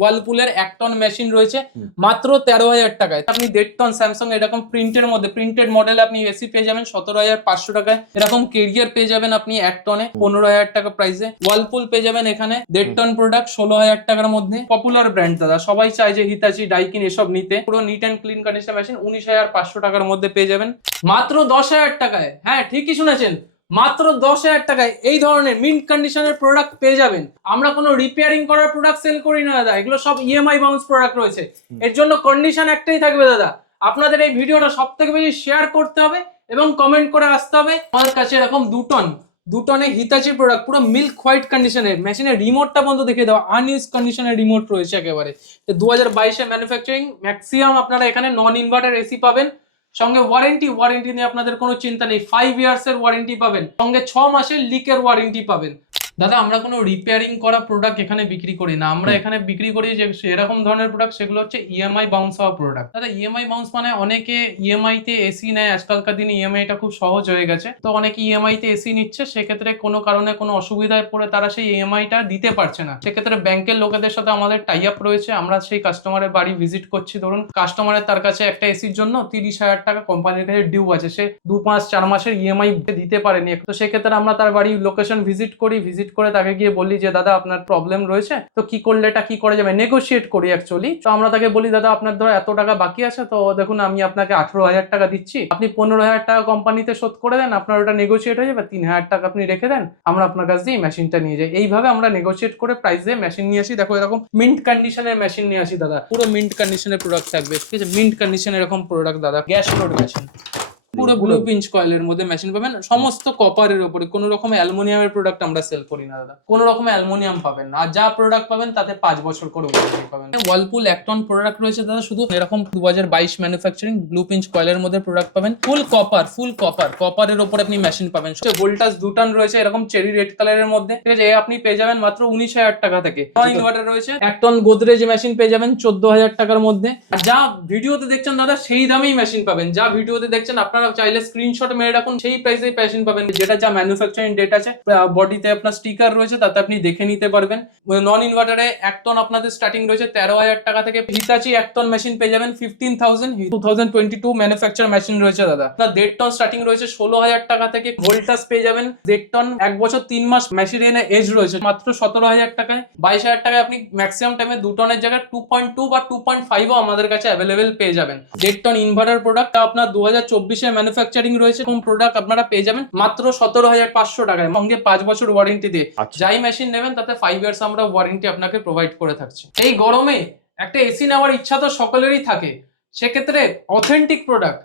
ওয়ালপুলের 1 ton machine রয়েছে মাত্র 13,000 টাকায়। আপনি 1.5 টন স্যামসাং এরকম প্রিন্টের মধ্যে প্রিন্টেড মডেল আপনি এসি পেয়ে যাবেন 17,500 টাকায়। এরকম কেরিয়ার পেয়ে যাবেন আপনি 1 টনে 15,000 টাকা প্রাইসে। ওয়ালপুল পেয়ে যাবেন এখানে 1.5 টন প্রোডাক্ট 16,000 টাকার মধ্যে। পপুলার ব্র্যান্ড দাদা, সবাই চায় যে হিতাচি, ডাইকিন এসব নিতে। পুরো neat and clean condition machine 19,500 টাকার মধ্যে পেয়ে যাবেন মাত্র 10,000 টাকায়। হ্যাঁ, ঠিকই শুনেছেন, মাত্র 10,000 টাকায় এই ধরনের মিন্ট কন্ডিশনের প্রোডাক্ট পেয়ে যাবেন। আমরা কোনো রিপেয়ারিং করার প্রোডাক্ট সেল করি না দাদা, এগুলো সব ইএমআই বাউন্স প্রোডাক্ট রয়েছে। এর জন্য কন্ডিশন একটাই থাকবে দাদা, আপনাদের এই ভিডিওটা সব থেকে বেশি শেয়ার করতে হবে এবং কমেন্ট করে আসতে হবে। আমার কাছে এরকম 2 টনে হিতাচি প্রোডাক্ট পুরো মিল্ক হোয়াইট কন্ডিশনের মেশিনের রিমোটটা পর্যন্ত দেখে দাও, আনইউজ কন্ডিশনের রিমোট রয়েছে একেবারে। 2022-এ ম্যানুফ্যাকচারিং, ম্যাক্সিমাম আপনারা এখানে নন ইনভার্টার এসি পাবেন। সঙ্গে ওয়ারেন্টি নিয়ে আপনাদের কোনো চিন্তা নেই, 5 ইয়ার্স এর ওয়ারেন্টি পাবেন, সঙ্গে 6 মাসের লিকের ওয়ারেন্টি পাবেন। দাদা, আমরা কোনো রিপেয়ারিং করা প্রোডাক্ট এখানে বিক্রি করি না, আমরা এখানে বিক্রি করি যে এরকম ধরনের প্রোডাক্ট, সেগুলো হচ্ছে ইএমআই বাউন্স হওয়া প্রোডাক্ট। দাদা, ইএমআই বাউন্স মানে অনেকে ইএমআই তে এসি নেয়, আজকালকার দিনে ইএমআইটা খুব সহজ হয়ে গেছে, তো অনেকে ইএমআই তে এসি নিচ্ছে, সেক্ষেত্রে কোনো কারণে কোনো অসুবিধায় পড়ে তারা সেই ইএমআইটা দিতে পারছে না, সেক্ষেত্রে ব্যাংকের লোকেদের সাথে আমাদের টাই আপ রয়েছে, আমরা সেই কাস্টমারের বাড়ি ভিজিট করছি। ধরুন কাস্টমারের তার কাছে একটা এসির জন্য 30,000 টাকা কোম্পানির কাছে ডিউ আছে, সে 2-5-4 মাসের ইএমআই দিতে পারেনি, তো সেক্ষেত্রে আমরা তার বাড়ি লোকেশন ভিজিট করে তাকে গিয়ে বলি যে দাদা আপনার প্রবলেম রয়েছে, তো কি করলে এটা কি করা যাবে, নেগোশিয়েট করি অ্যাকচুয়ালি। তো আমরা তাকে বলি দাদা আপনার ধরো এত টাকা বাকি আছে, তো দেখুন আমি আপনাকে 18,000 টাকা দিচ্ছি, আপনি 15,000 টাকা কোম্পানিতে শোধ করে দেন, আপনার ওটা নেগোশিয়েট হয়ে যাবে, 3,000 টাকা আপনি রেখে দেন, আমরা আপনার কাছ দিয়ে মেশিনটা নিয়ে যাই। এইভাবে আমরা নেগোশিয়েট করে প্রাইস দিয়ে মেশিন নিয়ে আসি। দেখো এরকম মিন্ট কন্ডিশনের মেশিন নিয়ে আসি দাদা, পুরো মিন্ট কন্ডিশনের প্রোডাক্ট থাকবে, ঠিক আছে, মিন্ট কন্ডিশনের এরকম প্রোডাক্ট দাদা, গ্যাস লোড মেশিন, পুরো ব্লু পিঞ্চ কয়েলের মধ্যে মেশিন পাবেন, সমস্ত কপারের উপরে, কোনো রকম অ্যালুমিনিয়ামের প্রোডাক্ট আমরা সেল করি না দাদা, কোনো রকম অ্যালুমিনিয়াম পাবেন না, আর যা প্রোডাক্ট পাবেন তাতে 5 বছর করে ওয়ারেন্টি পাবেন। ওয়ালপুল 1 টন প্রোডাক্ট রয়েছে দাদা, শুধু এরকম 2022 ম্যানুফ্যাকচারিং ব্লু পিঞ্চ কয়েলের মধ্যে প্রোডাক্ট পাবেন, ফুল কপারের উপরে আপনি মেশিন পাবেন। ভোল্টাস 2 টন রয়েছে এরকম চেরি রেড কালারের মধ্যে, ঠিক আছে, আপনি পেয়ে যাবেন মাত্র 19,000 টাকা থেকে। ইনভার্টার রয়েছে 1 টন গোদরেজ মেশিন পেয়ে যাবেন 14,000 টাকার মধ্যে। আর যা ভিডিওতে দেখছেন দাদা সেই দামেই মেশিন পাবেন, যা ভিডিওতে দেখছেন আপনারা চাইলে স্ক্রিনশট মেরে রাখুন, সেই প্রাইসে মেশিন পাবেন, যেটা যা ম্যানুফ্যাকচারিং ডেট আছে, বডিতে আপনার স্টিকার রয়েছে, তাতে আপনি দেখে নিতে পারবেন। নন ইনভার্টারে 1 টন আপনাদের স্টার্টিং রয়েছে 13,000 টাকা থেকে। হিতাচি 1 টন মেশিন পেয়ে যাবেন 15,000, 2022 ম্যানুফ্যাকচার মেশিন রয়েছে দাদা। আপনার 1.5 টন স্টার্টিং রয়েছে 16,000 টাকা থেকে। ভোল্টাস পেয়ে যাবেন 1.5 টন 1 বছর 3 মাস মেশিনের এজ রয়েছে মাত্র 17,000 টাকায়। 22,000 টাকায় আপনি ম্যাক্সিমাম টাইমে 2 টনের জায়গায় 2.2 বা 2.5ও আমাদের কাছে অ্যাভেলেবেল পেয়ে যাবেন। 1.5 টন ইনভার্টার প্রোডাক্ট আপনার 2024-এ ম্যানুফ্যাকচারিং রয়েছে, কোন প্রোডাক্ট আপনারা পেয়ে যাবেন মাত্র 17,500 টাকায়, সঙ্গে 5 বছর ওয়ারেন্টি দিয়ে। যাই মেশিন নেবেন তাতে 5 ইয়ার্স আমরা ওয়ারেন্টি আপনাকে প্রোভাইড করে থাকছি। এই গরমে একটা এসি নেওয়ার ইচ্ছা তো সকলেরই থাকে, সেক্ষেত্রে অথেন্টিক প্রোডাক্ট,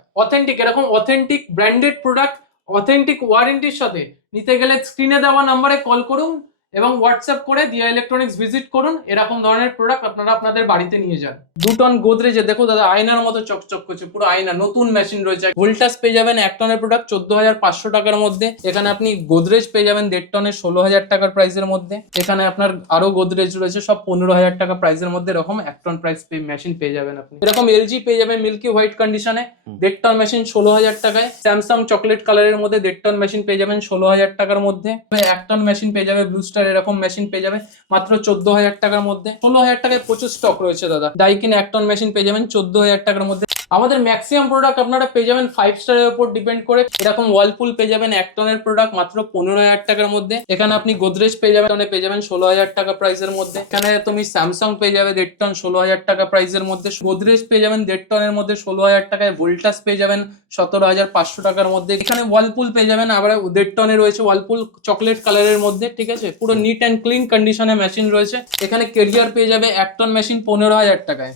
এরকম অথেন্টিক ব্র্যান্ডেড প্রোডাক্ট অথেন্টিক ওয়ারেন্টির সাথে নিতে গেলে স্ক্রিনে দেওয়া নাম্বারে কল করুন এবং হোয়াটসঅ্যাপ করে দিয়া ইলেকট্রনিক্স ভিজিট করুন, এরকম ধরনের প্রোডাক্ট আপনারা আপনাদের বাড়িতে নিয়ে যান। 2 টন গোদরেজে দেখো দাদা আয়নার মতো চকচক করছে, পুরো আয়না, নতুন মেশিন রয়েছে। ভোল্টাস পেয়ে যাবেন 1 টনের প্রোডাক্ট 14,500 টাকার মধ্যে। এখানে আপনি গোদরেজ পেয়ে যাবেন 1.5 টনের 16,000 টাকার প্রাইসের মধ্যে। এখানে আপনার আরো গোদরেজ রয়েছে সব 15,000 টাকা প্রাইসের মধ্যে, এরকম 1 টন প্রাইস মেশিন পেয়ে যাবেন আপনি। এরকম এলজি পেয়ে যাবেন মিল্কি হোয়াইট কন্ডিশনে 1.5 টন মেশিন 16,000 টাকায়। স্যামসাং চকলেট কালারের মধ্যে 1.5 টন মেশিন পেয়ে যাবেন 16,000 টাকার মধ্যে। 1 টন মেশিন পেয়ে যাবে ব্লু স্টার, এরকম মেশিন পেয়ে যাবে মাত্র 14,000 টাকার মধ্যে। 16,000 টাকায় প্রচুর স্টক রয়েছে দাদা। ডাইকিন 1 টন মেশিন পেয়ে যাবেন 14,000 টাকার মধ্যে। আমাদের ম্যাক্সিমাম প্রোডাক্ট আপনারা পেয়ে যাবেন 5 স্টারের উপর ডিপেন্ড করে। এরকম ওয়ালপুল পেয়ে যাবেন 1 টনের প্রোডাক্ট মাত্র 15,000 টাকার মধ্যে। এখানে আপনি গোদরেজ পেয়ে যাবেন পেয়ে যাবেন 16,000 টাকা প্রাইসের মধ্যে। এখানে তুমি স্যামসাং পেয়ে যাবে 1.5 টন 16,000 টাকা প্রাইসের মধ্যে। গোদরেজ পেয়ে যাবেন 1.5 টনের মধ্যে 16,000 টাকায়। ভোল্টাস পেয়ে যাবেন 17,500 টাকার মধ্যে। এখানে ওয়ালপুল পেয়ে যাবেন আবার 1.5 টনে রয়েছে ওয়ালপুল চকলেট কালারের মধ্যে, ঠিক আছে, পুরো নিট অ্যান্ড ক্লিন কন্ডিশনে মেশিন রয়েছে। এখানে কেরিয়ার পেয়ে যাবে 1 টন মেশিন 15,000 টাকায়।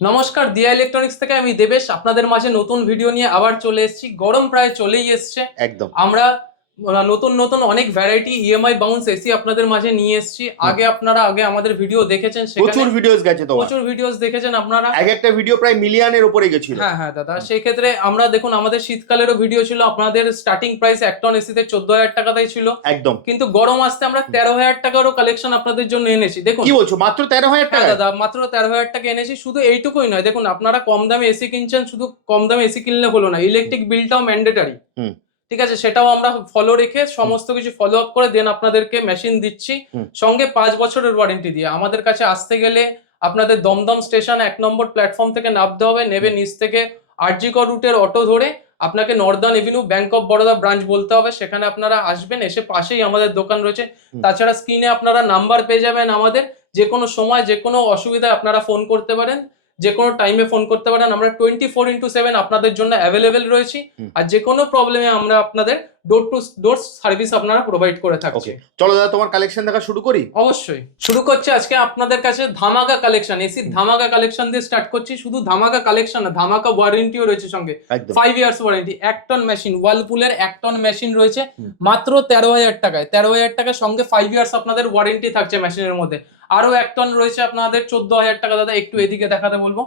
নমস্কার, দিয়া ইলেকট্রনিক্স থেকে আমি দেবেশ আপনাদের মাঝে নতুন ভিডিও নিয়ে আবার চলে এসেছি। গরম প্রায় চলেই এসছে, একদম। আমরা নতুন অনেক ভ্যারাইটি ইএমআই বাউন্স এসি আপনাদের মাঝে নিয়ে এসেছি। আগে আমাদের ভিডিও দেখেছেন, প্রচুর ভিডিওস গেছে, তো প্রচুর ভিডিওস দেখেছেন আপনারা। একটা ভিডিও প্রায় মিলিয়নের উপরে গেছিল। হ্যাঁ দাদা, সেই ক্ষেত্রে আমরা দেখুন আমাদের শীতকালেরও ভিডিও ছিল, আপনাদের স্টার্টিং প্রাইস 1 টন এসিতে 14,000 টাকাতেই ছিল, একদম। কিন্তু গরম আসতে আমরা 13,000 টাকারও কালেকশন আপনাদের জন্য এনেছি। দেখুন কি বলছো, মাত্র 13,000 টাকা? দাদা মাত্র 13,000 টাকা এনেছি। শুধু এইটুকুই নয়, দেখুন আপনারা কম দামে এসি কিনছেন, শুধু কম দামে এসি কিনলে হলো না, ইলেকট্রিক বিলটাও ম্যান্ডেটারি। ঠিক আছে, সেটাও আমরা ফলো রেখে সমস্ত কিছু ফলো আপ করে দেন আপনাদেরকে মেশিন দিচ্ছি, সঙ্গে 5 বছরের ওয়ারেন্টি দিয়ে। আমাদের কাছে আসতে গেলে আপনাদের দমদম স্টেশন 1 নম্বর প্ল্যাটফর্ম থেকে নামতে হবে, নেবে নিচ থেকে আরজি কর রুটের অটো ধরে আপনাকে Northern Avenue bank of Baroda branch বলতে হবে, সেখানে আপনারা আসবেন, এসে পাশেই আমাদের দোকান রয়েছে। তাছাড়া স্ক্রিনে আপনারা নাম্বার পেয়ে যাবেন আমাদের, যে কোনো সময় যে কোনো অসুবিধায় আপনারা ফোন করতে পারেন, যে কোনো টাইমে ফোন করতে পারেন। আমরা 24x7 আপনাদের জন্য অ্যাভেলেবেল রয়েছি, আর যে কোনো প্রবলেমে আমরা আপনাদের ডোর টু ডোর সার্ভিস আপনারা প্রোভাইড করে থাকছি। চলো দাদা তোমার কালেকশন দেখা শুরু করি। অবশ্যই শুরু করছি আজকে আপনাদের কাছে ধামাকা কালেকশন, এসি ধামাকা কালেকশন দিয়ে স্টার্ট করছি। শুধু ধামাকা কালেকশন না, ধামাকা ওয়ারেন্টিও রয়েছে সঙ্গে, 5 ইয়ার্স ওয়ারেন্টি। 1 টন মেশিন, ওয়ালপুলের 1 টন মেশিন রয়েছে মাত্র 13,000 টাকায়। 13,000 টাকার সঙ্গে 5 ইয়ার্স আপনাদের ওয়ারেন্টি থাকছে মেশিনের মধ্যে। আরো 1 টন রয়েছে আপনাদের 14,000 টাকা। দাদা একটু এদিকে দেখাতে বলবো।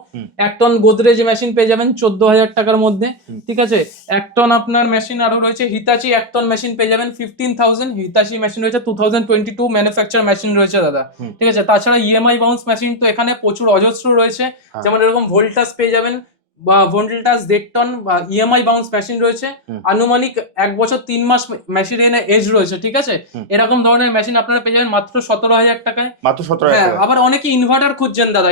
1 টন গোদরেজ মেশিন পেয়ে যাবেন 14,000 টাকার মধ্যে, ঠিক আছে। 1 টন আপনার মেশিন আরো রয়েছে হিতাচি 1 টন মেশিন পেয়ে যাবেন 15,000। হিতাচি মেশিন রয়েছে 2022 ম্যানুফ্যাকচার মেশিন রয়েছে দাদা, ঠিক আছে। তাছাড়া ইএমআই বাউন্স মেশিন তো এখানে প্রচুর অজস্র রয়েছে, যেমন এরকম ভোল্টাস পেয়ে যাবেন বা ভোল্টাস 1.5 টন বা ইএমআই বাউন্স মেশিন রয়েছে, আনুমানিক 1 বছর 3 মাস মেশিনের এজ রয়েছে, ঠিক আছে। এরকম ধরনের মেশিন আপনারা পেয়ে যাবেন মাত্র 17,000 টাকায়। মাত্র 17,000 টাকা। আবার অনেকে ইনভার্টার খুঁজছেন দাদা,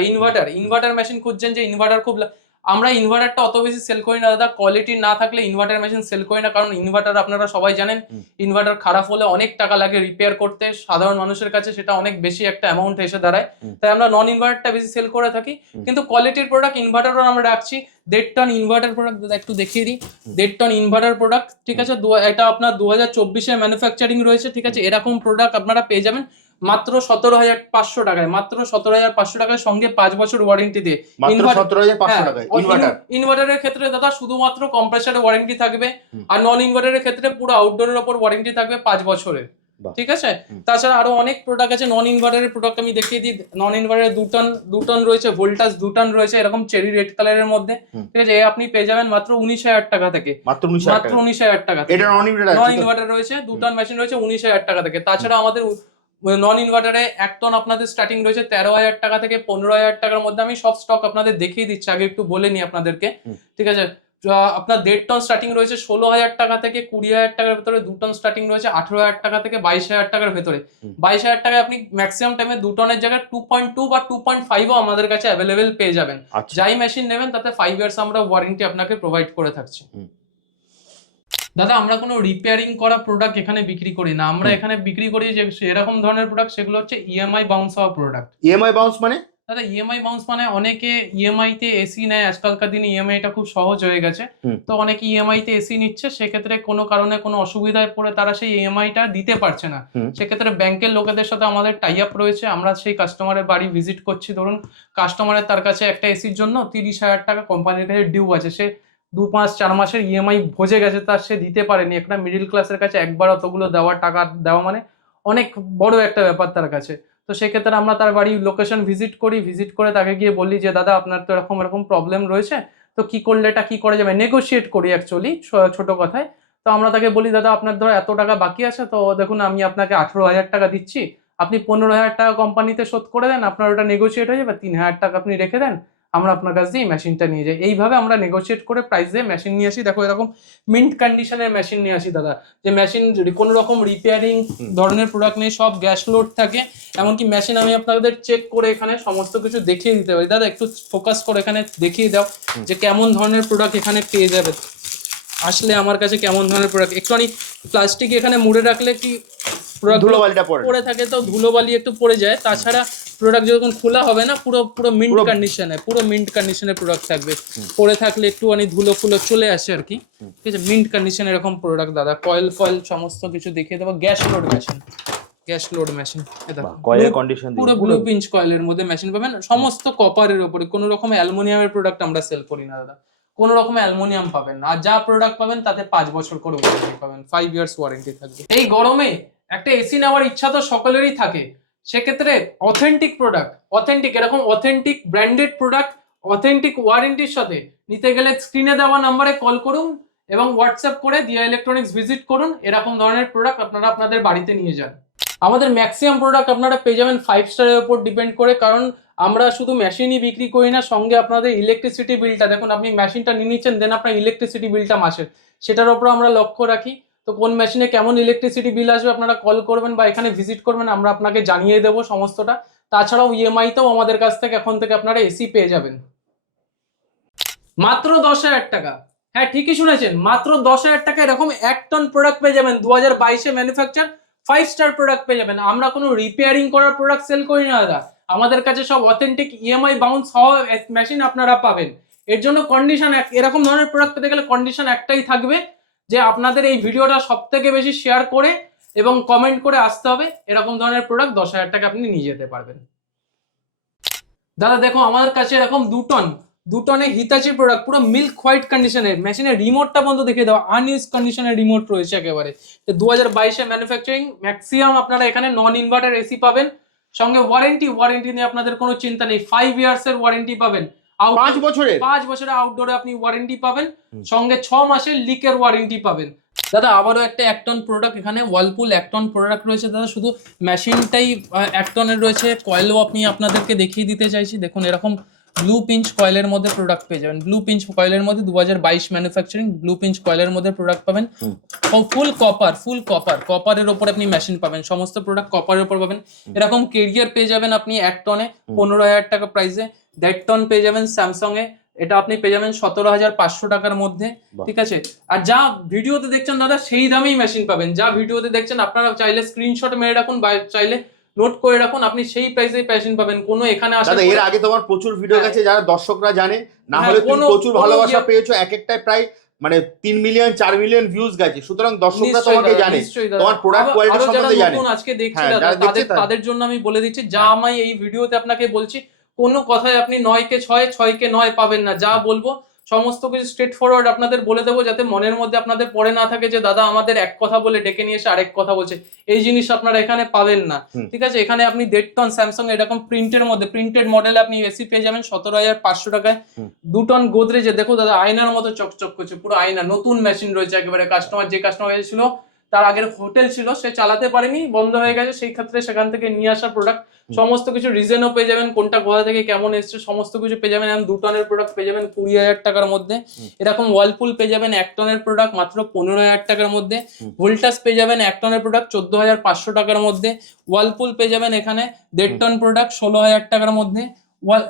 ইনভার্টার মেশিন খুঁজছেন, যে ইনভার্টার খুব আমরা ইনভার্টারটা অত বেশি সেল করি না দাদা, কোয়ালিটি না থাকলে ইনভার্টার মেশিন সেল করি না। কারণ ইনভার্টার আপনারা সবাই জানেন, ইনভার্টার খারাপ হলে অনেক টাকা লাগে রিপেয়ার করতে, সাধারণ মানুষের কাছে সেটা অনেক বেশি একটা অ্যামাউন্ট এসে দাঁড়ায়। তাই আমরা নন ইনভার্টারটা বেশি সেল করে থাকি, কিন্তু কোয়ালিটির প্রোডাক্ট ইনভার্টারও আমরা রাখছি। 1.5 টন ইনভার্টার প্রোডাক্ট দাদা একটু দেখিয়ে দিই। 1.5 টন ইনভার্টার প্রোডাক্ট, ঠিক আছে। এটা আপনার 2024 ম্যানুফ্যাকচারিং রয়েছে, ঠিক আছে। এরকম প্রোডাক্ট আপনারা পেয়ে যাবেন মাত্র 17,500 টাকায়। মাত্র 17,500 টাকার সঙ্গে 5 বছর ওয়ারেন্টি দিয়ে। মাত্র 17,500 টাকায় ইনভার্টার। ইনভার্টারের ক্ষেত্রে দাদা শুধুমাত্র কম্প্রেসারের ওয়ারেন্টি থাকবে, আর নন ইনভার্টারের ক্ষেত্রে পুরো আউটডোরের উপর ওয়ারেন্টি থাকবে 5 বছরের, ঠিক আছে। তাছাড়া আরো অনেক প্রোডাক্ট আছে নন ইনভার্টারের প্রোডাক্ট, আমি দেখিয়ে দিই। নন ইনভার্টারের 2 টন রয়েছে, ভোল্টাস 2 টন রয়েছে এরকম চেরি রেড কালারের মধ্যে, ঠিক আছে। আপনি পেয়ে যাবেন মাত্র 19,000 টাকা থেকে। মাত্র 19,000 টাকা। এটা নন ইনভার্টার রয়েছে 2 টন মেশিন রয়েছে 19,000 টাকা থেকে। তাছাড়া আমাদের নন ইনভার্টারে 1 টন আপনাদের স্টার্টিং রয়েছে 13,000 টাকা থেকে 15,000 টাকার মধ্যে। আমি সব স্টক আপনাদের দেখিয়ে দিচ্ছি, আগে একটু বলে নিই আপনাদেরকে, ঠিক আছে। আপনার 1.5 টন স্টার্টিং রয়েছে 16,000 টাকা থেকে 20,000 টাকার ভেতরে। 2 টন স্টার্টিং রয়েছে 18,000 টাকা থেকে 22,000 টাকার ভেতরে। 22,000 টাকায় আপনি ম্যাক্সিমাম টাইমে 2 টনের জায়গায় 2.2 বা 2.5ও আমাদের কাছে অ্যাভেলেবেল পেয়ে যাবেন। যাই মেশিন নেবেন তাতে 5 ইয়ার্স আমরা ওয়ারেন্টি আপনাকে প্রোভাইড করে থাকছি। দাদা আমরা কোনো রিপেয়ারিং করা প্রোডাক্ট এখানে বিক্রি করি না, আমরা এখানে বিক্রি করি যে এরকম ধরনের প্রোডাক্ট, সেগুলো হচ্ছে ইএমআই বাউন্স হওয়া প্রোডাক্ট। ইএমআই বাউন্স মানে দাদা ইএমআই বাউন্স মানে অনেকে ইএমআই তে এসি নেয়, আজকালকার দিনে ইএমআইটা খুব সহজ হয়ে গেছে, তো অনেকে ইএমআই তে এসি নিচ্ছে, সেক্ষেত্রে কোনো কারণে কোনো অসুবিধায় পড়ে তারা সেই ইএমআইটা দিতে পারছে না। সেক্ষেত্রে ব্যাংকের লোকেদের সাথে আমাদের টাই আপ রয়েছে, আমরা সেই কাস্টমারের বাড়ি ভিজিট করছি। ধরুন কাস্টমারের তার কাছে একটা এসির জন্য 30,000 টাকা কোম্পানির কাছে ডিউ আছে, সে 2-5-4 মাসের ইএমআই ভজে গেছে, তার সে দিতে পারেনি। একটা মিডিল ক্লাসের কাছে একবার অতগুলো টাকা দেওয়া মানে অনেক বড় একটা ব্যাপার তার কাছে। তো সেক্ষেত্রে আমরা তার বাড়ি লোকেশন ভিজিট করে তাকে গিয়ে বলি যে দাদা আপনার তো এরকম প্রবলেম রয়েছে, তো কি করলে এটা কি করা যাবে, নেগোশিয়েট করি অ্যাকচুয়ালি ছোট কথায়। তো আমরা তাকে বলি দাদা আপনার ধরো এত টাকা বাকি আছে, তো দেখুন আমি আপনাকে 18,000 টাকা দিচ্ছি, আপনি 15,000 টাকা কোম্পানিতে শোধ করে দেন, আপনার ওটা নেগোশিয়েট হয়ে যাবে, 3,000 টাকা আপনি রেখে দেন, আমরা আপনার কাছ দিয়ে মেশিনটা নিয়ে যাই। এইভাবে আমরা নেগোশিয়েট করে প্রাইস দিয়ে মেশিন নিয়ে আসি। দেখো এরকম মিন্ট কন্ডিশনের মেশিন নিয়ে আসি দাদা, যে মেশিন কোনো রকম রিপেয়ারিং ধরনের প্রোডাক্ট নেই, সব গ্যাস লোড থাকে। এমনকি মেশিন আমি আপনাদের চেক করে এখানে সমস্ত কিছু দেখিয়ে দিতে পারি। দাদা একটু ফোকাস করে এখানে দেখিয়ে দাও যে কেমন ধরনের প্রোডাক্ট এখানে পেয়ে যাবে, আসলে আমার কাছে কেমন ধরনের প্রোডাক্ট। একটুখানি প্লাস্টিক এখানে মুড়ে রাখলে কি ধুলোবালিটা পড়ে থাকে, তো ধুলোবালি একটু পড়ে যায়। তাছাড়া প্রোডাক্ট যখন খোলা হবে না পুরো মিন্ট কন্ডিশনে প্রোডাক্ট থাকবে, পড়ে থাকলে একটুখানি ধুলো চলে আসে আর কি, ঠিক আছে। মিন্ট কন্ডিশন এরকম প্রোডাক্ট দাদা, কয়েল সমস্ত কিছু দেখিয়ে দেবো। গ্যাস লোড মেশিন কয়েলের কন্ডিশন পুরো ব্লু পিঞ্চ কয়েলের মধ্যে মেশিন পাবেন, সমস্ত কপারের উপরে। কোনো রকম অ্যালুমিনিয়ামের প্রোডাক্ট আমরা সেল করি না দাদা, কোনো রকম অ্যালুমিনিয়াম পাবেন না। আর যা প্রোডাক্ট পাবেন তাতে 5 বছর করে ওয়ারেন্টি পাবেন, 5 ইয়ার্স ওয়ারেন্টি থাকবে। এই গরমে একটা এসি নেওয়ার ইচ্ছা তো সকলেরই থাকে, সেক্ষেত্রে অথেন্টিক প্রোডাক্ট, এরকম অথেন্টিক ব্র্যান্ডেড প্রোডাক্ট অথেন্টিক ওয়ারেন্টির সাথে নিতে গেলে স্ক্রিনে দেওয়া নাম্বারে কল করুন এবং হোয়াটসঅ্যাপ করে দিয়া ইলেকট্রনিক্স ভিজিট করুন। এরকম ধরনের প্রোডাক্ট আপনারা আপনাদের বাড়িতে নিয়ে যান। আমাদের ম্যাক্সিমাম প্রোডাক্ট আপনারা পেয়ে যাবেন 5 স্টারের উপর ডিপেন্ড করে, কারণ আমরা শুধু মেশিনই বিক্রি করি না, সঙ্গে আপনাদের ইলেকট্রিসিটি বিলটা দেখুন, আপনি মেশিনটা নিয়ে নিচ্ছেন, দেন আপনার ইলেকট্রিসিটি বিলটা মাসের, সেটার উপর আমরা লক্ষ্য রাখি। তো কোন মেশিনে কেমন ইলেকট্রিসিটি বিল আসবে আপনারা কল করবেন বা এখানে ভিজিট করবেন, আমরা আপনাকে জানিয়ে দেবো সমস্তটা। তাছাড়াও ইএমআইতেও আমাদের কাছ থেকে এখন থেকে আপনারা এসি পেয়ে যাবেন মাত্র 10,000 টাকা। হ্যাঁ ঠিকই শুনেছেন, মাত্র 10,000 টাকা এরকম 1 টন প্রোডাক্ট পেয়ে যাবেন। 2022-এ ম্যানুফ্যাকচার 5 স্টার প্রোডাক্ট পেয়ে যাবেন। আমরা কোনো রিপেয়ারিং করার প্রোডাক্ট সেল করি না দাদা, আমাদের কাছে সব অথেন্টিক ইএমআই বাউন্স হওয়া মেশিন আপনারা পাবেন। এর জন্য কন্ডিশন এরকম ধরনের প্রোডাক্ট পেতে গেলে কন্ডিশন একটাই থাকবে, যে আপনাদের এই ভিডিওটা সব থেকে বেশি শেয়ার করে এবং কমেন্ট করে আসতে হবে, এরকম ধরনের প্রোডাক্ট 10,000 টাকা আপনি নিয়ে যেতে পারবেন। দাদা দেখো আমাদের কাছে এরকম 2 টনে হিতাচি প্রোডাক্ট, পুরো মিল্ক হোয়াইট কন্ডিশনের, মেশিনের রিমোটটা বন্ধ দেখে দাও, আনইউজ কন্ডিশনের রিমোট রয়েছে একেবারে। 2022-এ ম্যানুফ্যাকচারিং, ম্যাক্সিমাম আপনারা এখানে নন ইনভার্টার এসি পাবেন, সঙ্গে ওয়ারেন্টি নিয়ে আপনাদের কোনো চিন্তা নেই, 5 ইয়ার্সের ওয়ারেন্টি পাবেন। 5 বছরের 5 বছরের আউটডোরে আপনি ওয়ারেন্টি পাবেন, সঙ্গে 6 মাসের লিকের ওয়ারেন্টি পাবেন। দাদা আবারও একটা 1 টন প্রোডাক্ট, এখানে ওয়ালপুল 1 টন প্রোডাক্ট রয়েছে দাদা, শুধু মেশিনটাই 1 টনের রয়েছে। কয়েলও আপনি আপনাদেরকে দেখিয়ে দিতে চাইছি, দেখুন এরকম ব্লু পিঞ্চ কয়েলের মধ্যে প্রোডাক্ট পেয়ে যাবেন। ব্লু পিঞ্চ কয়েলের মধ্যে 2022 ম্যানুফ্যাকচারিং ব্লু পিঞ্চ কয়েলের মধ্যে প্রোডাক্ট পাবেন। ফুল কপারের ওপর আপনি মেশিন পাবেন, সমস্ত প্রোডাক্ট কপারের ওপর পাবেন। এরকম কেরিয়ার পেয়ে যাবেন আপনি 1 টনে 15,000 টাকা প্রাইসে। 1.5 টন পেয়ে যাবেন স্যামসাং এ, এটা আপনি পেয়ে যাবেন 17,500 টাকার মধ্যে, ঠিক আছে। আর যা ভিডিওতে দেখছেন দাদা সেই দামেই মেশিন পাবেন, যা ভিডিওতে দেখছেন আপনারা চাইলে স্ক্রিনশট মেরে রাখুন বা চাইলে নোট করে রাখুন, আপনি সেই প্রাইসেই মেশিন পাবেন। কোনো এখানে আসলে দাদা এর আগে তোমার প্রচুর ভিডিও গেছে, যারা দর্শকরা জানে না, হলে তুমি প্রচুর ভালোবাসা পেয়েছো, এক একটাই প্রায় মানে 3 মিলিয়ন 4 মিলিয়ন ভিউজ গেছে, সুতরাং দর্শকরা তোমাকে জানে, তোমার প্রোডাক্ট কোয়ালিটি সম্বন্ধে জানে। আজকে দেখছি দাদা, তাদের জন্য আমি বলে দিচ্ছি, যা আমি এই ভিডিওতে আপনাকে বলছি কোনো কথায় আপনি 9 কে 6 6 কে 9 পাবেন না। যা বলবো সমস্ত কিছু স্ট্রেট ফরওয়ার্ড আপনাদের বলে দেবো, যাতে মনের মধ্যে আপনাদের পড়ে না থাকে যে দাদা আমাদের এক কথা বলে ডেকে নিয়ে এসে আরেক কথা বলছে, এই জিনিস আপনারা এখানে পাবেন না, ঠিক আছে। এখানে আপনি 1.5 টন স্যামসাং এরকম প্রিন্টের মধ্যে, প্রিন্টেড মডেলে আপনি এসি পেয়ে যাবেন 17,500 টাকায়। 2 টন গোদরেজে দেখো দাদা, আয়নার মতো চকচক করছে, পুরো আয়না, নতুন মেশিন রয়েছে একেবারে। যে কাস্টমার এসেছিল তার আগের হোটেল ছিল, সে চালাতে পারেনি, বন্ধ হয়ে গেছে, সেই ক্ষেত্রে সেখান থেকে নিয়ে আসা প্রোডাক্ট, সমস্ত কিছু রিজনও পেয়ে যাবেন, কোনটা কোথা থেকে কেমন এসছে সমস্ত কিছু পেয়ে যাবেন। 2 টনের প্রোডাক্ট পেয়ে যাবেন 20,000 টাকার মধ্যে। এরকম ওয়ালপুল পেয়ে যাবেন 1 টনের প্রোডাক্ট মাত্র 15,000 টাকার মধ্যে। ভোল্টাস পেয়ে যাবেন 1 টনের প্রোডাক্ট 14,500 টাকার মধ্যে। ওয়ালপুল পেয়ে যাবেন এখানে 1.5 টন প্রোডাক্ট 16,000 টাকার মধ্যে।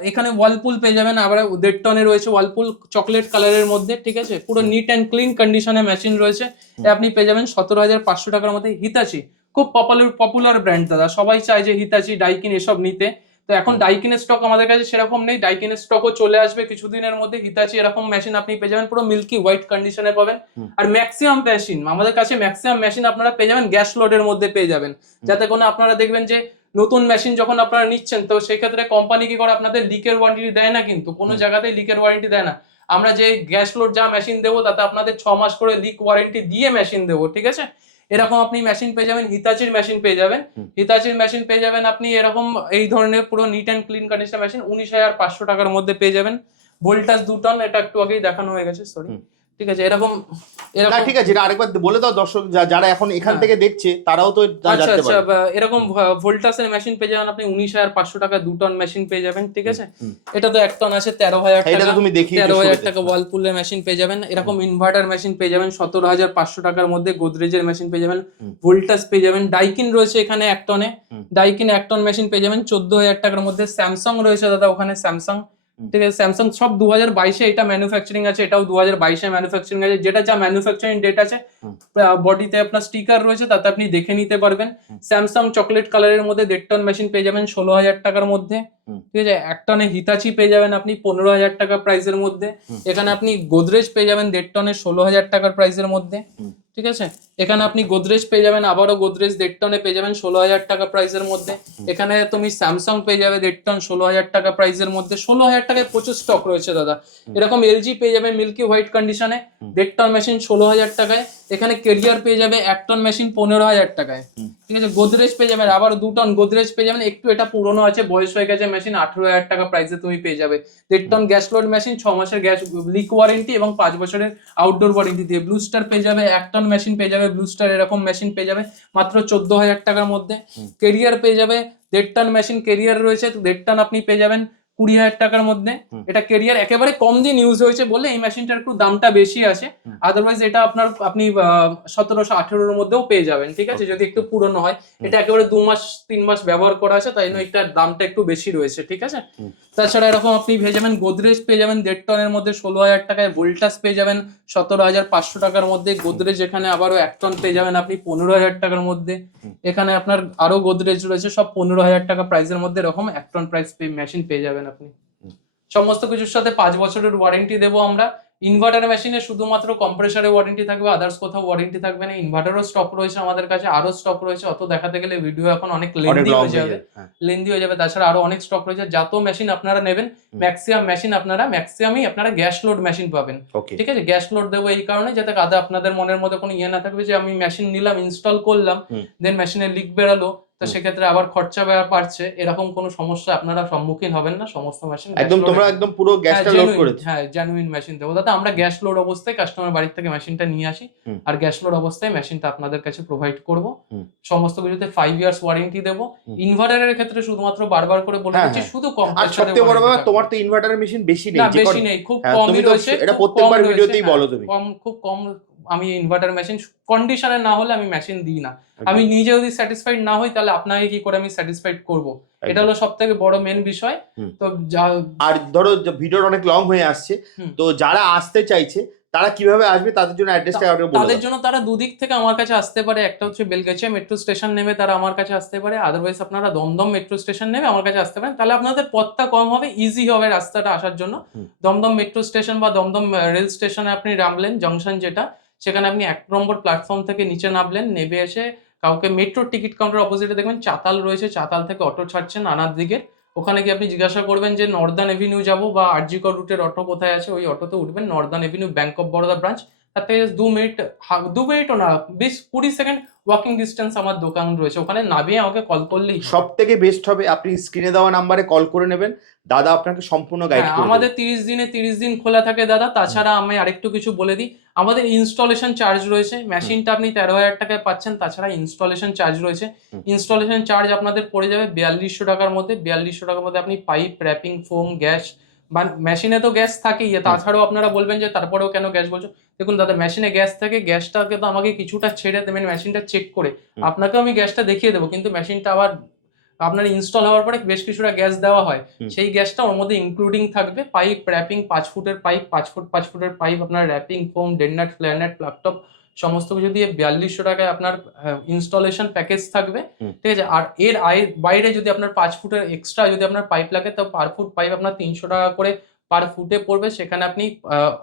এখানে ওয়ালপুল পেয়ে যাবেন আবার 1.5 টনে রয়েছে ওয়ালপুল চকলেট কালারের মধ্যে, ঠিক আছে, পুরো নিট অ্যান্ড ক্লিন কন্ডিশনে মেশিন রয়েছে, আপনি পেয়ে যাবেন 17,500 টাকার মধ্যে। হিতাচি খুব পপুলার ব্র্যান্ড দাদা, সবাই চায় যে হিতাচি ডাইকিন এসব নিতে, তো এখন ডাইকিনের স্টক আমাদের কাছে সেরকম নেই, ডাইকিনের স্টকও চলে আসবে কিছুদিনের মধ্যে। হিতাচি এরকম মেশিন আপনি পেয়ে যাবেন পুরো মিল্কি হোয়াইট কন্ডিশনে পাবেন। আর ম্যাক্সিমাম মেশিন আমাদের কাছে, ম্যাক্সিমাম মেশিন আপনারা পেয়ে যাবেন গ্যাস লোডের মধ্যে পেয়ে যাবেন, যাতে কোনো আপনারা দেখবেন যে নতুন মেশিন যখন আপনারা নিচ্ছেন, তো সেই ক্ষেত্রে কোম্পানি কি করে আপনাদের লিকের ওয়ারেন্টি দেয় না, কিন্তু কোনো জায়গাতেই লিকের ওয়ারেন্টি দেয় না। আমরা যে গ্যাস লোড যা মেশিন দেবো তাতে আপনাদের 6 মাস করে লিক ওয়ারেন্টি দিয়ে মেশিন দেবো, ঠিক আছে। এরকম আপনি মেশিন পেয়ে যাবেন, হিতাচির মেশিন পেয়ে যাবেন, হিতাচির মেশিন পেয়ে যাবেন আপনি এরকম এই ধরনের পুরো neat and clean condition machine 19,500 টাকার মধ্যে পেয়ে যাবেন। ভোল্টাস 2 টন, এটা একটু আগেই দেখানো হয়ে গেছে, সরি, ঠিক আছে। এরকম ঠিক আছে, এটা আরেকবার বলে দাও, দর্শক যারা এখন এখান থেকে দেখছে তারাও তো জানতে পারবে। এরকম ভোল্টাসের মেশিন পেয়ে যাবেন আপনি 19,500 টাকা 2 টন মেশিন পেয়ে যাবেন, ঠিক আছে। এটা তো 1 টন আছে 13,000 টাকা, এটা তুমি দেখিয়ে 13,000 টাকা ওয়ালপুলের মেশিন পেয়ে যাবেন। এরকম ইনভার্টার মেশিন পেয়ে যাবেন 17,500 টাকার মধ্যে। গোদরেজের মেশিন পেয়ে যাবেন, ভোল্টাস পেয়ে যাবেন। ডাইকিন রয়েছে এখানে 1 টনে, ডাইকিন 1 টন মেশিন পেয়ে যাবেন 14,000 টাকার মধ্যে। স্যামসাং রয়েছে দাদা ওখানে, স্যামসাং, ঠিক আছে। স্যামসাং সব 2022-এ এটা ম্যানুফ্যাকচারিং আছে, এটাও 2022-এ ম্যানুফ্যাকচারিং আছে, যেটা যা ম্যানুফ্যাকচারিং ডেট আছে বডিতে আপনার স্টিকার রয়েছে, তাতে আপনি দেখে নিতে পারবেন। স্যামসাং চকলেট কালারের মধ্যে 1.5 টন মেশিন পেয়ে যাবেন 16,000 টাকার মধ্যে, ঠিক আছে। 1 টনে হিতাচি পেয়ে যাবেন আপনি 15,000 টাকা প্রাইসের মধ্যে। এখানে আপনি গোদরেজ পেয়ে যাবেন 1.5 টনে 16,000 টাকার প্রাইসের মধ্যে, ঠিক আছে। এখানে আপনি গোদরেজ পেয়ে যাবেন, আবারও গোদরেজ 1.5 টনে পেয়ে যাবেন 16,000 টাকা প্রাইসের মধ্যে। এখানে তুমি স্যামসাং পেয়ে যাবে 1.5 টন 16,000 টাকা প্রাইসের মধ্যে। 16,000 টাকায় প্রচুর স্টক রয়েছে দাদা। এরকম এলজি পেয়ে যাবে মিল্কি হোয়াইট কন্ডিশনে 1.5 টন মেশিন 16,000 টাকায়। এখানে কেরিয়ার পেয়ে যাবে 1 টন মেশিন 15,000 টাকায়, ঠিক আছে। গোদরেজ পেয়ে যাবেন আবার 2 টন গোদরেজ পেয়ে যাবেন, একটু এটা পুরনো আছে, বয়স হয়ে গেছে মেশিন, 18,000 টাকা প্রাইসে তুমি পেয়ে যাবে। 1.5 টন গ্যাস লোড মেশিন 6 মাসের গ্যাস লিক ওয়ারেন্টি এবং 5 বছরের আউটডোর ওয়ারেন্টি দিয়ে। ব্লু স্টার পেয়ে যাবে 1 টন মেশিন পেয়ে যাবে, ব্লু স্টার এরকম মেশিন পেয়ে যাবে মাত্র 14,000 টাকার মধ্যে। কেরিয়ার পেয়ে যাবে 1.5 টন মেশিন কেরিয়ার রয়েছে, 1.5 টন আপনি পেয়ে যাবেন 20,000 টাকার মধ্যে। এটা কেরিয়ার একেবারে কম দিন ইউজ হয়েছে বলে এই মেশিনটার একটু দামটা বেশি আছে, আদারওয়াইজ এটা আপনি 1700-1800 মধ্যেও পেয়ে যাবেন, ঠিক আছে, যদি একটু পুরনো হয়। এটা একেবারে 2-3 মাস ব্যবহার করা আছে, তাই জন্য এটার দামটা একটু বেশি রয়েছে, ঠিক আছে। তাছাড়া এরকম আপনি পেয়ে যাবেন গোদরেজ পেয়ে যাবেন 1.5 টনের মধ্যে 16,000 টাকায়, ভোল্টাস পেয়ে যাবেন 17,500 টাকার মধ্যে, গোদরেজ এখানে আবারও 1 টন পেয়ে যাবেন আপনি 15,000 টাকার মধ্যে। এখানে আপনার আরো গোদরেজ রয়েছে সব 15,000 টাকা প্রাইসের মধ্যে, এরকম 1 টন প্রাইস মেশিন পেয়ে যাবেন আপনি। সমস্ত কিছুর সাথে 5 বছরের ওয়ারেন্টি দেবো আমরা। ইনভার্টার মেশিনে শুধুমাত্র কম্প্রেসারের ওয়ারেন্টি থাকবে, আদার্স কোথাও ওয়ারেন্টি থাকবে না। ইনভার্টারও স্টক রয়েছে আমাদের কাছে, আরো স্টক রয়েছে, অত দেখাতে গেলে ভিডিও এখন অনেক লেন্দি হয়ে যাবে। তাছাড়া আরো অনেক স্টক রয়েছে। যত মেশিন আপনারা নেবেন ম্যাক্সিমাম মেশিন ম্যাক্সিমামই আপনারা গ্যাস লোড মেশিন পাবেন, ঠিক আছে। গ্যাস লোড দেবো এই কারণে যাতে আপনাদের মনের মধ্যে কোনো ইয়ে না থাকবে যে আমি মেশিন নিলাম, ইনস্টল করলাম, দেন মেশিনে লিক বেরালো, তো সেক্ষেত্রে আবার খরচা বাড়ছে, এরকম কোনো সমস্যা আপনারা সম্মুখীন হবেন না। সমস্ত মেশিন একদম তোমরা একদম পুরো গ্যাসটা লোড করেছো। হ্যাঁ, জেনুইন মেশিন দেবো দাদা আমরা। গ্যাস লোড অবস্থায় কাস্টমার বাড়ি থেকে মেশিনটা নিয়ে আসি, আর গ্যাস লোড অবস্থায় মেশিনটা আপনাদের কাছে প্রোভাইড করব। সমস্ত কিছুতে 5 ইয়ার্স ওয়ারেন্টি দেবো। ইনভার্টারের ক্ষেত্রে শুধুমাত্র বারবার করে বলে দিচ্ছি, শুধু কম্প্রেসারে। সবথেকে বড় ব্যাপার তোমার তো ইনভার্টারের মেশিন বেশি নেই, বেশি নেই, খুব কমই রয়েছে। এটা প্রত্যেকবার ভিডিওতেই বলো তুমি, খুব কম। আমি ইনভার্টার মেশিন কন্ডিশনে না হলে আমি মেশিন দিই না। আমি নিজে যদি স্যাটিসফাইড না হই তাহলে আপনাকে কি করে আমি স্যাটিসফাইড করব, এটা হলো সবথেকে বড় মেন বিষয়। তো আর ধরো ভিডিও অনেক লং হয়ে আসছে, তো যারা আসতে চাইছে তারা কিভাবে আসবে, তাদের জন্য অ্যাড্রেসটা একটু বলে দাও। তাদের জন্য তারা দুদিক থেকে আমার কাছে আসতে পারে। একটা হচ্ছে বেলগাছিয়া মেট্রো স্টেশন নেমে তারা আমার কাছে আসতে পারে, আদারওয়াইজ আপনারা দমদম মেট্রো স্টেশন নেমে আমার কাছে আসতে পারেন। তাহলে আপনাদের পথটা কম হবে, ইজি হবে রাস্তাটা আসার জন্য। দমদম মেট্রো স্টেশন বা দমদম রেল স্টেশনে আপনি নামলেন, জংশন যেটা, সেখানে আপনি 1 নম্বর প্ল্যাটফর্ম থেকে নিচে নামলেন, নেমে এসে কাউকে মেট্রো টিকিট কাউন্টার অপোজিটে দেখবেন চাতাল রয়েছে, চাতাল থেকে অটো ছাড়ছেন আনার দিকে, ওখানে গিয়ে আপনি জিজ্ঞাসা করবেন যে নর্দার্ন এভিনিউ যাবো বা আরজিকর রুটের অটো কোথায় আছে, ওই অটোতে উঠবেন, Northern Avenue bank of Baroda branch. তার থেকে 2 মিনিটও না, 20-20 সেকেন্ড ওয়াকিং ডিস্টেন্স আমার দোকান রয়েছে, ওখানে নামিয়ে আমাকে কল করলেই। সব থেকে বেস্ট হবে আপনি স্ক্রিনে দেওয়া নাম্বারে কল করে নেবেন, দাদা আপনাকে সম্পূর্ণ গাইড করবে। আমাদের 30 দিন খোলা থাকে দাদা। তাছাড়া আমি আরেকটু কিছু বলে দিই, আমাদের ইনস্টলেশন চার্জ রয়েছে। মেশিনটা আপনি 13,000 টাকায় পাচ্ছেন, তাছাড়া ইনস্টলেশন চার্জ রয়েছে। ইনস্টলেশন চার্জ আপনাদের পড়ে যাবে 4200 টাকার মধ্যে। 4200 টাকার মধ্যে আপনি পাইপ, র্যাপিং ফোম, গ্যাস, বা মেশিনে তো গ্যাস থাকেই, তাছাড়াও আপনারা বলবেন যে তারপরেও কেন গ্যাস বলছো, দেখুন দাদা মেশিনে গ্যাস থাকে, গ্যাসটাকে তো আমাকে কিছুটা ছেড়ে দেবেন মেশিনটা চেক করে, আপনাকে আমি গ্যাসটা দেখিয়ে দেবো, কিন্তু মেশিনটা আবার আপনার ইনস্টল হওয়ার পরে বেশ কিছুটা গ্যাস দেওয়া হয়, সেই গ্যাসটা ওর মধ্যে ইনক্লুডিং থাকবে। পাইপ, র্যাপিং, 5 ফুটের পাইপ, 5 ফুটের পাইপ, আপনার র্যাপিং ফোম, ডেননাট, ফ্ল্যানেট, প্লাগটপ, সমস্ত কিছু দিয়ে 4200 টাকায় আপনার ইনস্টলেশন প্যাকেজ থাকবে, ঠিক আছে। আর এর বাইরে যদি আপনার 5 ফুটের এক্সট্রা যদি আপনার পাইপ লাগে, তো পার ফুট পাইপ আপনার 300 টাকা করে পার ফুটে পড়বে। সেখানে আপনি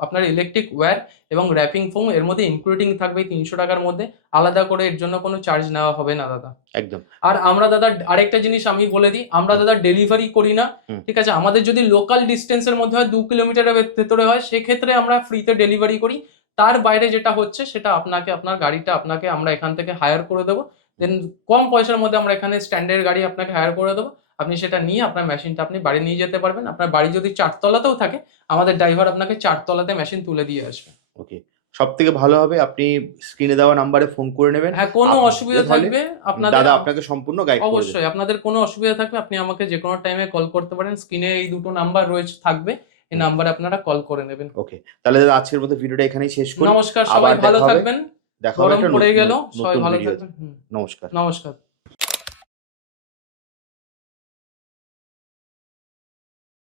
আপনার ইলেকট্রিক ওয়্যার এবং র্যাপিং ফোম এর মধ্যে ইনক্লুডিং থাকবে 300 টাকার মধ্যে, আলাদা করে এর জন্য কোনো চার্জ নেওয়া হবে না দাদা। একদম। আর আমরা দাদা আরেকটা জিনিস আমি বলে দিই, আমরা দাদা ডেলিভারি করি না, ঠিক আছে। আমাদের যদি লোকাল ডিস্টেন্সের মধ্যে হয়, 2 কিলোমিটারের ভেতরে হয়, সেক্ষেত্রে আমরা ফ্রিতে ডেলিভারি করি। তার বাইরে যেটা হচ্ছে সেটা আপনাকে, আপনার গাড়িটা আপনাকে আমরা এখান থেকে হায়ার করে দেবো, দেন কম পয়সার মধ্যে আমরা এখানে স্ট্যান্ডার্ড গাড়ি আপনাকে হায়ার করে দেবো, আপনি সেটা নিয়ে আপনার মেশিনটা আপনি বাড়ি নিয়ে যেতে পারবেন। আপনার বাড়ি যদি 4 তলাতেও থাকে, আমাদের ড্রাইভার আপনাকে 4 তলাতে মেশিন তুলে দিয়ে আসবে। ওকে, সব থেকে ভালো হবে আপনি স্ক্রিনে দেওয়া নাম্বারে ফোন করে নেবেন। হ্যাঁ, কোনো অসুবিধা থাকবে আপনাদের, দাদা আপনাকে সম্পূর্ণ গাইড করবে। অবশ্যই আপনাদের কোনো অসুবিধা থাকবে আপনি আমাকে যে কোনো টাইমে কল করতে পারেন। স্ক্রিনে এই দুটো নাম্বার রয়েছে থাকবে, এই নাম্বারে আপনারা কল করে নেবেন। ওকে, তাহলে দাদা আজকের মতো ভিডিওটা এখানেই শেষ করি। নমস্কার, সবাই ভালো থাকবেন। দেখা হবে, গরম পড়ে গেল, সবাই ভালো থাকবেন। নমস্কার। নমস্কার।